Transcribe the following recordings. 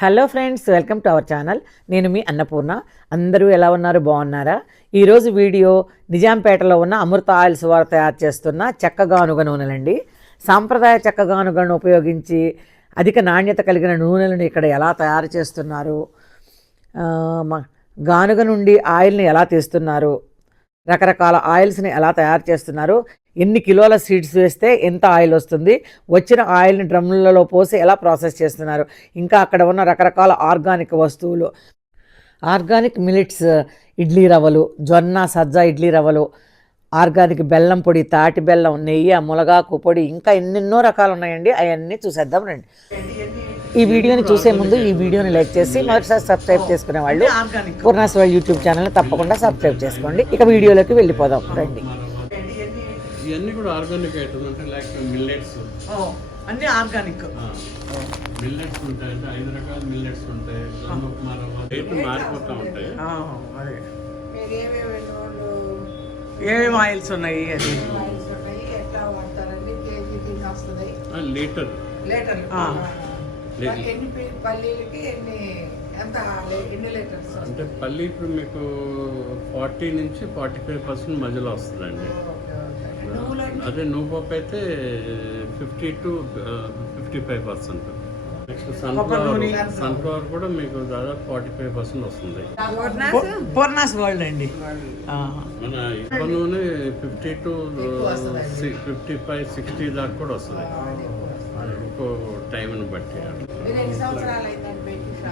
Hello friends, welcome to our channel. నేను మీ అన్నపూర్ణ. అందరూ ఎలా ఉన్నారు? బాగున్నారా? ఈరోజు వీడియో నిజాంపేటలో ఉన్న అమృత ఆయిల్స్ వారు తయారు చేస్తున్న చెక్కగానుగ నూనెలండి. సాంప్రదాయ చెక్కగానుగను ఉపయోగించి అధిక నాణ్యత కలిగిన నూనెలను ఇక్కడ ఎలా తయారు చేస్తున్నారు, గానుగ నుండి ఆయిల్ని ఎలా తీస్తున్నారు, రకరకాల ఆయిల్స్ని ఎలా తయారు చేస్తున్నారు, ఎన్ని కిలోల సీడ్స్ వేస్తే ఎంత ఆయిల్ వస్తుంది, వచ్చిన ఆయిల్ని డ్రమ్ములలో పోసి ఎలా ప్రాసెస్ చేస్తున్నారు, ఇంకా అక్కడ ఉన్న రకరకాల ఆర్గానిక్ వస్తువులు, ఆర్గానిక్ మిల్లెట్స్ ఇడ్లీ రవ్వలు, జొన్న సజ్జ ఇడ్లీ రవ్వలు, ఆర్గానిక్ బెల్లం పొడి, తాటి బెల్లం, నెయ్యి, మునగాకు పొడి, ఇంకా ఎన్నెన్నో రకాలు ఉన్నాయండి. అవన్నీ చూసేద్దాం రండి. ఈ వీడియోని చూసే ముందు ఈ వీడియోని లైక్ చేసి మొదటిసారి సబ్స్క్రైబ్ చేసుకునే వాళ్ళు పూర్ణాస్ వరల్డ్ యూట్యూబ్ ఛానల్ని తప్పకుండా సబ్స్క్రైబ్ చేసుకోండి. ఇక వీడియోలోకి వెళ్ళిపోదాం రండి. ఇవన్నీ కూడా ఆర్గానిక్ ఐటమ్స్ అంటే లైక్ మిల్లెట్స్, అన్ని ఆర్గానిక్ మిల్లెట్స్ ఉంటాయి. అంటే 5 రకాల మిల్లెట్స్ ఉంటాయి. ఉప్మా రవ్వ రేట్లు మారిపోతూ ఉంటాయి. ఏమేమి ఆయిల్స్ ఉన్నాయి? అది లీటర్ అంటే పల్లి ఇప్పుడు మీకు 40 నుంచి 45% మధ్యలో వస్తుందండి. అదే నువ్వుపప్పు అయితే 50 to 55%. నెక్స్ట్ సన్ఫ్లవర్ కూడా మీకు దాదాపు 45% వస్తుంది. పూర్ణాస్ వరల్డ్ అండి. మన ఇప్పటి నూనె 50 to 55, 60 దాకా కూడా వస్తుంది. ఒక్కో టైంని బట్టి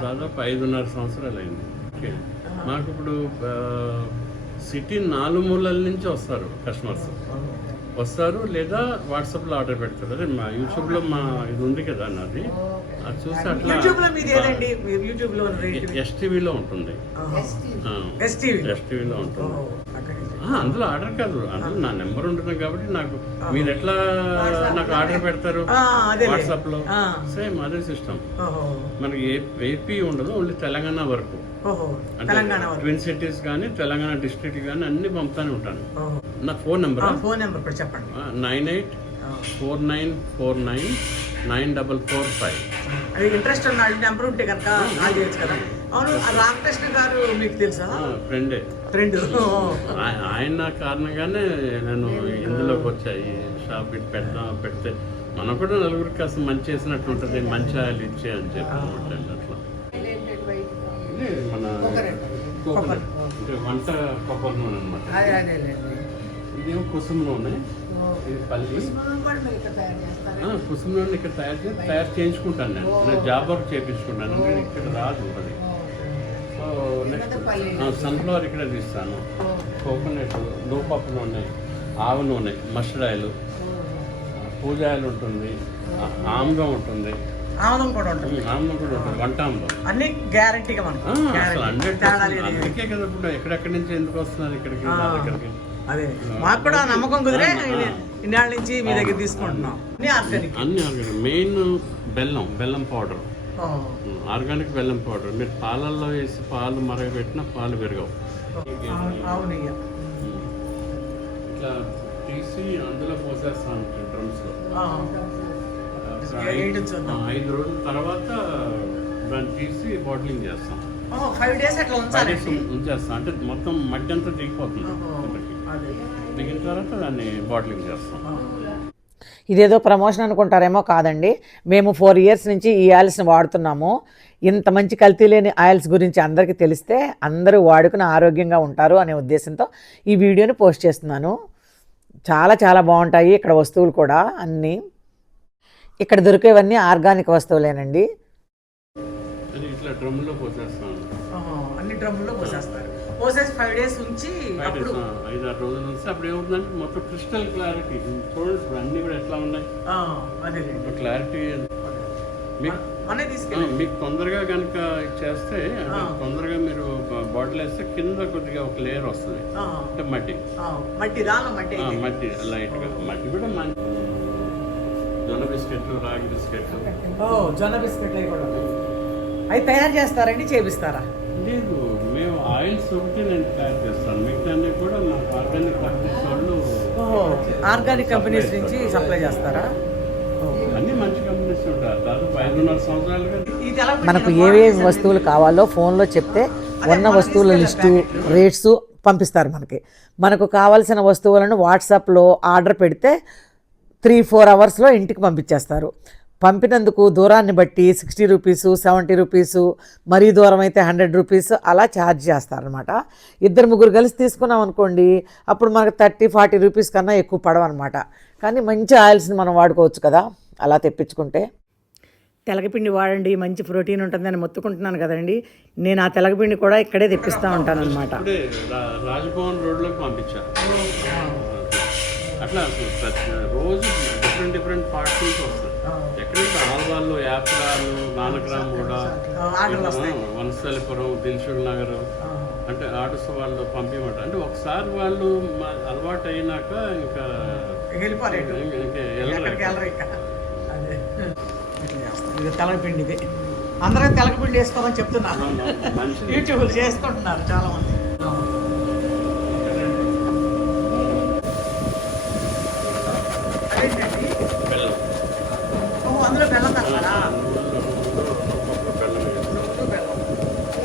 దాదాపు 5.5 సంవత్సరాలు అయింది. ఓకే, మాకు ఇప్పుడు సిటీ 4 మూలల నుంచి వస్తారు కస్టమర్స్. వస్తారు లేదా వాట్సాప్లో ఆర్డర్ పెడతారు. అదే మా యూట్యూబ్లో మా ఇది ఉంది కదా నాది, అది చూసి అట్లా ఎస్టీవీలో ఉంటుంది. ఎస్టీవీలో ఉంటుంది. అందులో ఆర్డర్ కాదు, అందులో నా నెంబర్ ఉంటుంది కాబట్టి నాకు మీరు ఎట్లా నాకు ఆర్డర్ పెడతారు వాట్సాప్లో, సేమ్ అదే సిస్టమ్. మనకి ఏపీ ఉండదు, ఓన్లీ తెలంగాణ వరకు. అంటే ట్విన్ సిటీస్ కానీ తెలంగాణ డిస్ట్రిక్ట్ కానీ అన్ని పంపుతానే ఉంటాను. నా ఫోన్ నెంబర్ చెప్పండి. 9849499445. అది ఇంట్రెస్ట్ ఉన్న నెంబర్ ఉంటే కనుక కదా. అవును, రామకృష్ణ గారు మీకు తెలుసా? ఫ్రెండ్. ఆయన కారణంగానే నేను ఇందులోకి వచ్చాయి. షాప్ పెడితే మనకు కూడా నలుగురికి కాస్త మంచి చేసినట్టు ఉంటుంది, మంచి ఆయిల్ ఇచ్చే అని చెప్పి అట్లా. మన అంటే వంట కొబ్బరి నూనె అనమాట. ఇదేమో కుసుమ నూనె, ఇది పల్లి. కుసుమ నూనె ఇక్కడ తయారు చేయించుకుంటాను నేను జాబ్ వర్క్ చేయించుకుంటాను. ఇక్కడ రాదు అది. సో నెక్స్ట్ సన్ఫ్లవర్ ఇక్కడ తీస్తాను. కోకోనట్, నూపప్పు నూనె, ఆవ నూనె, మస్టర్డ్ ఆయిల్, పూజ ఆయిల్ ఉంటుంది, ఆమ్లం ఉంటుంది. ఆముదం కూడా ఉంటుంది. వంట ఆముదం అన్ని గ్యారంటీగా మనకు. అందుకే కదా ఇప్పుడు ఎక్కడెక్కడి నుంచి ఎందుకు వస్తున్నారు ఇక్కడికి, నా దగ్గరికి. అదే మాకు కూడా నమ్మకం కుదిరే ఇన్నాళ్ళ నుంచి మీ దగ్గర తీసుకుంటున్నాం. అన్ని ఆర్గానిక్. మెయిన్ బెల్లం పౌడర్, ఆర్గానిక్ బెల్లం పౌడర్. మీరు పాలల్లో వేసి పాలు మరగబెట్టినా పాలు పెరగవు. ఇట్లా తీసి అందులో పోసేస్తాను డ్రమ్స్ లో. 5 రోజుల తర్వాత దాన్ని తీసి బాటిలింగ్ చేస్తాం. 5 days అట్లా ఉంచేస్తాం. అంటే మొత్తం మట్టి అంతా దిగిపోతుంది. దిగిన తర్వాత దాన్ని బాటిలింగ్ చేస్తాం. ఇదేదో ప్రమోషన్ అనుకుంటారేమో, కాదండి. మేము 4 years నుంచి ఈ ఆయిల్స్ని వాడుతున్నాము. ఇంత మంచి కల్తీ లేని ఆయిల్స్ గురించి అందరికీ తెలిస్తే అందరూ వాడుకుని ఆరోగ్యంగా ఉంటారు అనే ఉద్దేశంతో ఈ వీడియోని పోస్ట్ చేస్తున్నాను. చాలా చాలా బాగుంటాయి ఇక్కడ వస్తువులు కూడా. అన్నీ ఇక్కడ దొరికేవన్నీ ఆర్గానిక్ వస్తువులేనండి. ఇట్లా డ్రమ్ములో పోసేస్తాను. అన్ని డ్రమ్ములో పోసేస్తారు. పోసేసి 5 days ఉంచి 5-6 రోజులు ఉంచి అప్పుడు ఏమవుతుందంటే మొత్తం క్రిస్టల్ క్లారిటీ. చూడండి ఇప్పుడు అన్ని కూడా ఎట్లా ఉన్నాయి. క్లారిటీ మీకు తొందరగా కనుక చేస్తే తొందరగా మీరు బాటిల్ వేస్తే కింద కొద్దిగా ఒక లేయర్ వస్తుంది. అంటే మట్టి లైట్ గా మట్టి కూడా మంచి. జొన్న బిస్కెట్లు, రాగి బిస్కెట్లు. జొన్న బిస్కెట్లు అవి తయారు చేస్తారండి, చేపిస్తారా? లేదు, మేము ఆయిల్స్ ఒకటి నేను తయారు చేస్తాను. మిగతా కూడా మాకు ఆర్గానిక్ కంపెనీస్ వాళ్ళు ఆర్గానిక్ కంపెనీస్ నుంచి సప్లై చేస్తారా? అన్ని మంచి కంపెనీస్ ఉంటారు. దాదాపు 500 సంవత్సరాలుగా ఈ తెలగపిండి మనకు ఏవేవి వస్తువులు కావాలో ఫోన్లో చెప్తే ఉన్న వస్తువుల లిస్టు రేట్స్ పంపిస్తారు మనకు కావాల్సిన వస్తువులను వాట్సాప్లో ఆర్డర్ పెడితే 3-4 అవర్స్లో ఇంటికి పంపించేస్తారు. పంపినందుకు దూరాన్ని బట్టి 60 రూపీసు, 70 రూపీసు, మరీ దూరం అయితే 100 రూపీస్ అలా ఛార్జ్ చేస్తారనమాట. 2-3 కలిసి తీసుకున్నాం అనుకోండి, అప్పుడు మనకు 30-40 రూపీస్ కన్నా ఎక్కువ పడవన్నమాట. కానీ మంచి ఆయిల్స్ని మనం వాడుకోవచ్చు కదా అలా తెప్పించుకుంటే. తెలగపిండి వాడండి, మంచి ప్రోటీన్ ఉంటుందని మొత్తుకుంటున్నాను కదండి. నేను ఆ తెలగపిండి కూడా ఇక్కడే తెప్పిస్తూ ఉంటాను అనమాట. ఇప్పుడే రాజ్భవన్ రోడ్లోకి పంపించారు. అట్లా రోజు డిఫరెంట్ పార్ట్స్ నుంచి వస్తాయి. ఎక్కడైతే ఆల్వాళ్ళు, యాప్రాలు, నానక్రామ్ కూడా, వనస్థలిపురం, దిల్సుఖ్ నగర్ అంటే ఆర్డర్స్ వాళ్ళు పంపించమంట. అంటే ఒకసారి వాళ్ళు అలవాటు అయినాక ఇంకా ఇది తెలగపిండి. ఇది అందరూ తెలగపిండి వేసుకోమని చెప్తున్నారు. యూట్యూబ్లు చేసుకుంటున్నారు చాలా మంది. అదేంటండి? అందులో బెల్లం కలపాలా?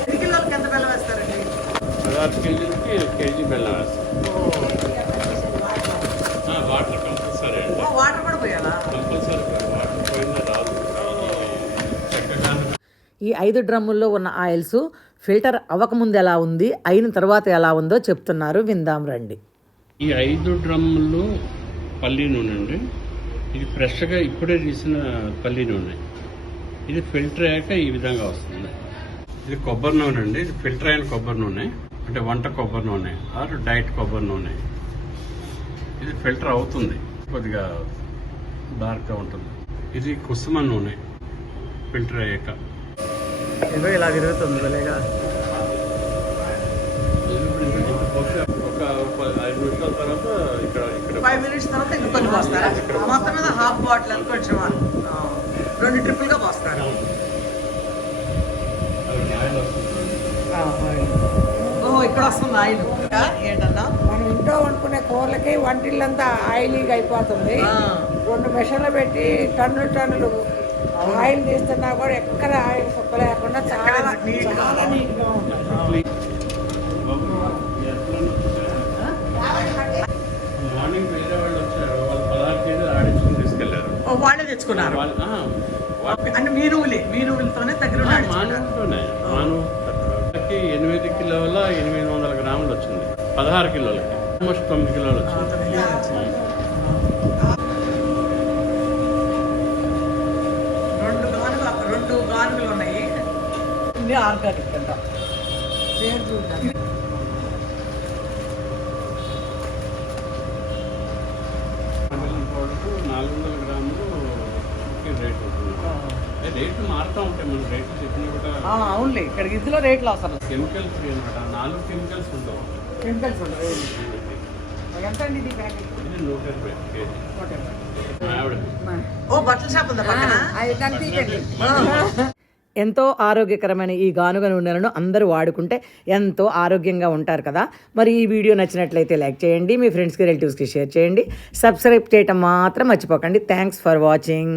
ఎన్ని కిలోలకి ఎంత బెల్లం వేస్తారండి? 16 కేజీలకి కేజీ బెల్లం వేస్తాం. వాటర్ కంపల్సరీ అండి. వాటర్ కూడా పోయాలా? కంపల్సరీ వాటర్ పోయినా రాదు. చక్కగా ఈ 5 డ్రమ్ముల్లో ఉన్న ఆయిల్స్ ఫిల్టర్ అవ్వకముందు ఎలా ఉంది, అయిన తర్వాత ఎలా ఉందో చెప్తున్నారు, విందాం రండి. ఈ 5 డ్రమ్ములు పల్లి నూనె అండి. ఇది ఫ్రెష్గా ఇప్పుడే తీసిన పల్లి నూనె. ఇది ఫిల్టర్ అయ్యాక ఈ విధంగా వస్తుంది. ఇది కొబ్బరి నూనె అండి. ఇది ఫిల్టర్ అయిన కొబ్బరి నూనె, అంటే వంట కొబ్బరి నూనె ఆర్ డైట్ కొబ్బరి నూనె. ఇది ఫిల్టర్ అవుతుంది, కొద్దిగా డార్క్గా ఉంటుంది. ఇది కుసుమ నూనె ఫిల్టర్ అయ్యాక. ఏదో ఇలా తిరుగుతుంది భలేగా. ఒక 5 నిమిషాల తర్వాత ఇక్కడ 5 మినిట్స్ తర్వాత ఇంకా కొన్ని పోస్తారా? మొత్తం మీద హాఫ్ బాటిల్ అని కొంచెం 2 ట్రిప్పులుగా పోస్తారు. ఓహో, ఇక్కడ వస్తుంది ఆయిల్. ఏంటన్నా మనం ఇంట్లో వండుకునే కూరలకి వంటిల్లంతా ఆయిలీగా అయిపోతుంది. 2 మెషిన్లు పెట్టి టన్నులు ఆయిల్ తీస్తున్నా కూడా ఎక్కడ ఆయిల్ కుక్క లేకుండా చాలా చాలా నీట్గా ఉంటుంది. మార్నింగ్ వేరే వాళ్ళు వచ్చారు, వాళ్ళు 16 కేజీలు ఆడించుకుని తీసుకెళ్లారు. వాళ్ళే తెచ్చుకున్నారు. అంటే మీ నువ్వులతోనే దగ్గర మానవులతోనే 8 కిలోల 800 గ్రాములు వచ్చింది. 16 కిలోలకి ఆల్మోస్ట్ 9 కిలోలు వచ్చింది. 2 గానుగులు ఉన్నాయి. ఇది ఆర్గానిక్ అంట. 400 గ్రాములు రేట్ ఉంటుంది. రేట్లు మారుతూ ఉంటాయి. మన రేట్లు చెప్పిన కూడా అవునులే, ఇక్కడ ఇందులో రేట్లు అవసరం. కెమికల్ ఫ్రీ అనమాట. 4 కెమికల్స్ ఉండవు. కెమికల్స్ ఉండవు. ఎంత అండి ఇది ప్యాకెట్? ఇది 120 కేజీ. ఓ, బట్టల షాప్ ఉందా పక్కన? ఎంతో ఆరోగ్యకరమైన ఈ గానుగ నూనెలను అందరూ వాడుకుంటే ఎంతో ఆరోగ్యంగా ఉంటారు కదా. మరి ఈ వీడియో నచ్చినట్లయితే లైక్ చేయండి, మీ ఫ్రెండ్స్కి రిలేటివ్స్కి షేర్ చేయండి, సబ్స్క్రైబ్ చేయటం మాత్రం మర్చిపోకండి. Thanks for watching.